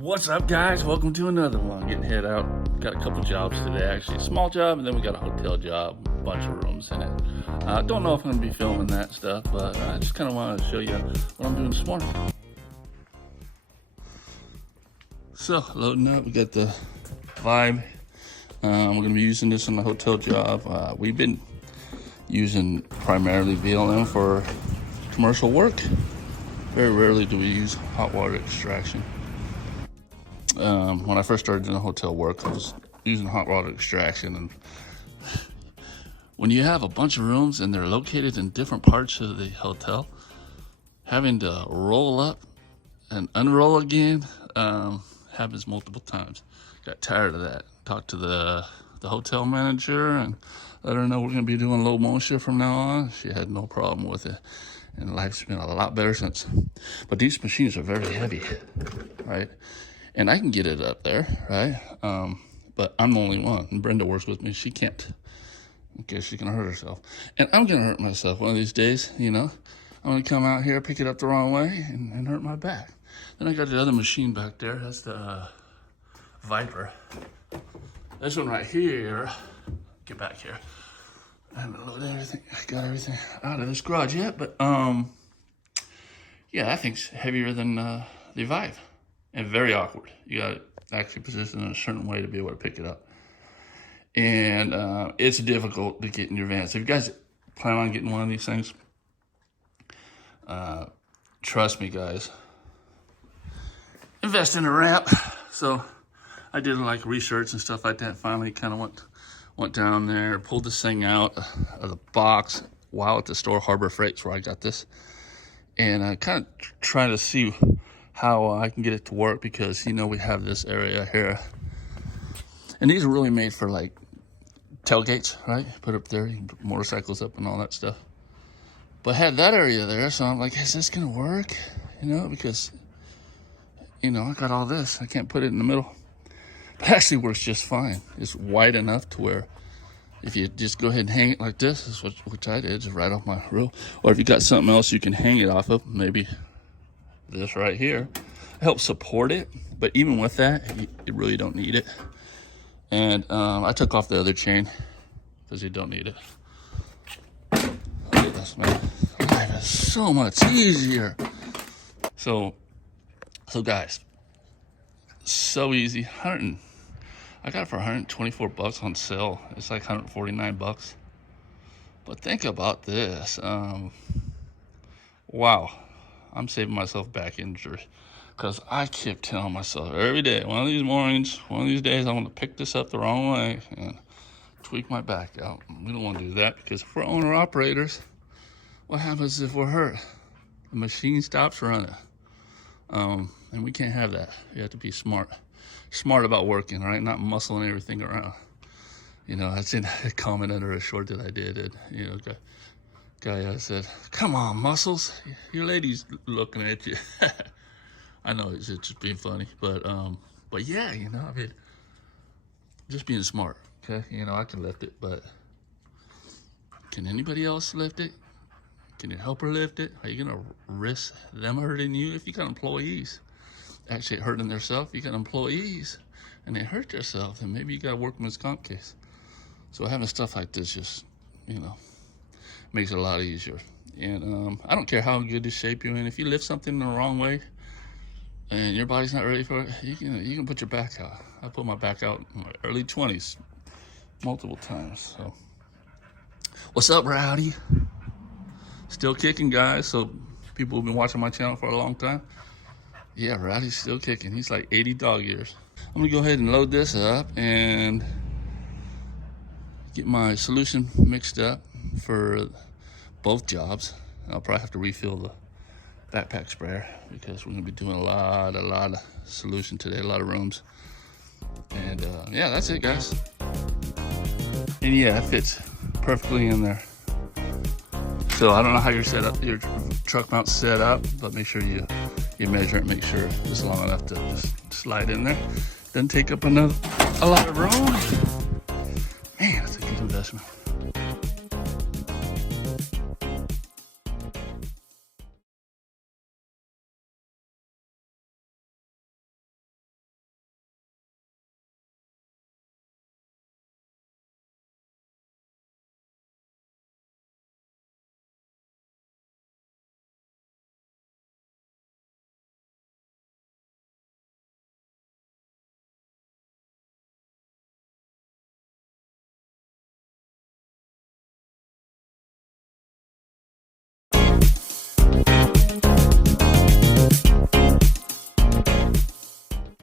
What's up, guys? Welcome to another one. Getting head out. Got a couple jobs today, actually. A small job, and then we got a hotel job, a bunch of rooms in it. Don't know if I'm going to be filming that stuff, but I just kind of wanted to show you what I'm doing this morning. So, loading up. We got the Vibe. We're going to be using this in the hotel job. We've been using primarily VLM for commercial work. Very rarely do we use hot water extraction. When I first started doing hotel work, I was using hot water extraction, and when you have a bunch of rooms and they're located in different parts of the hotel, having to roll up and unroll again happens multiple times. Got tired of that. Talked to the hotel manager and let her know we're going to be doing low motion from now on. She had no problem with it, and life's been a lot better since. But these machines are very heavy, right? And I can get it up there, right? But I'm the only one. And Brenda works with me. She can't. Okay, she's going to hurt herself. And I'm going to hurt myself one of these days, you know. I'm going to come out here, pick it up the wrong way, and hurt my back. Then I got the other machine back there. That's the Viper. This one right here. Get back here. I haven't loaded everything. I got everything out of this garage yet. But, yeah, that thing's heavier than the Vive. And very awkward. You got to actually position it in a certain way to be able to pick it up. And it's difficult to get in your van. So if you guys plan on getting one of these things, trust me, guys, invest in a ramp. So I did like research and stuff like that. Finally kind of went down there, pulled this thing out of the box while at the store, Harbor Freight's where I got this. And I kind of trying to see how I can get it to work, because you know we have this area here, and these are really made for like tailgates, right? Put up there, you can put motorcycles up and all that stuff. But I had that area there, so I'm like, is this gonna work? You know, because you know I got all this, I can't put it in the middle. But it actually works just fine. It's wide enough to where if you just go ahead and hang it like this, is which I did, just right off my reel. Or if you got something else you can hang it off of, maybe this right here helps support it, but even with that, you really don't need it. And I took off the other chain because you don't need it. Look at this, man. Life is so much easier. So guys, so easy. I got it for 124 bucks on sale. It's like 149 bucks. But think about this. Wow. I'm saving myself back injury, because I kept telling myself every day, one of these mornings, one of these days, I want to pick this up the wrong way and tweak my back out. We don't want to do that, because if we're owner operators, what happens if we're hurt? The machine stops running. And we can't have that. You have to be smart about working, right? Not muscling everything around. You know, I seen a comment under a short that I did, and, you know, guy said, come on, muscles, your lady's looking at you. I know it's just being funny, but yeah, you know, I mean, just being smart. Okay, you know, I can lift it, but can anybody else lift it? Can your helper lift it? Are you gonna risk them hurting you? If you got employees actually hurting themselves, you got employees and they hurt themselves, then maybe you got a workman's comp case. So having stuff like this just, you know, makes it a lot easier. And I don't care how good the shape you're in. If you lift something the wrong way and your body's not ready for it, you can put your back out. I put my back out in my early 20s multiple times. So what's up, Rowdy? Still kicking, guys. So people who've been watching my channel for a long time, yeah, Rowdy's still kicking. He's like 80 dog years. I'm gonna go ahead and load this up and get my solution mixed up for both jobs. I'll probably have to refill the backpack sprayer, because we're gonna be doing a lot of solution today, a lot of rooms. And yeah, that's it, guys. And yeah, it fits perfectly in there. So I don't know how your truck mount's set up, but make sure you measure it, make sure it's long enough to just slide in there. Doesn't take up a lot of room. Man, that's a good investment.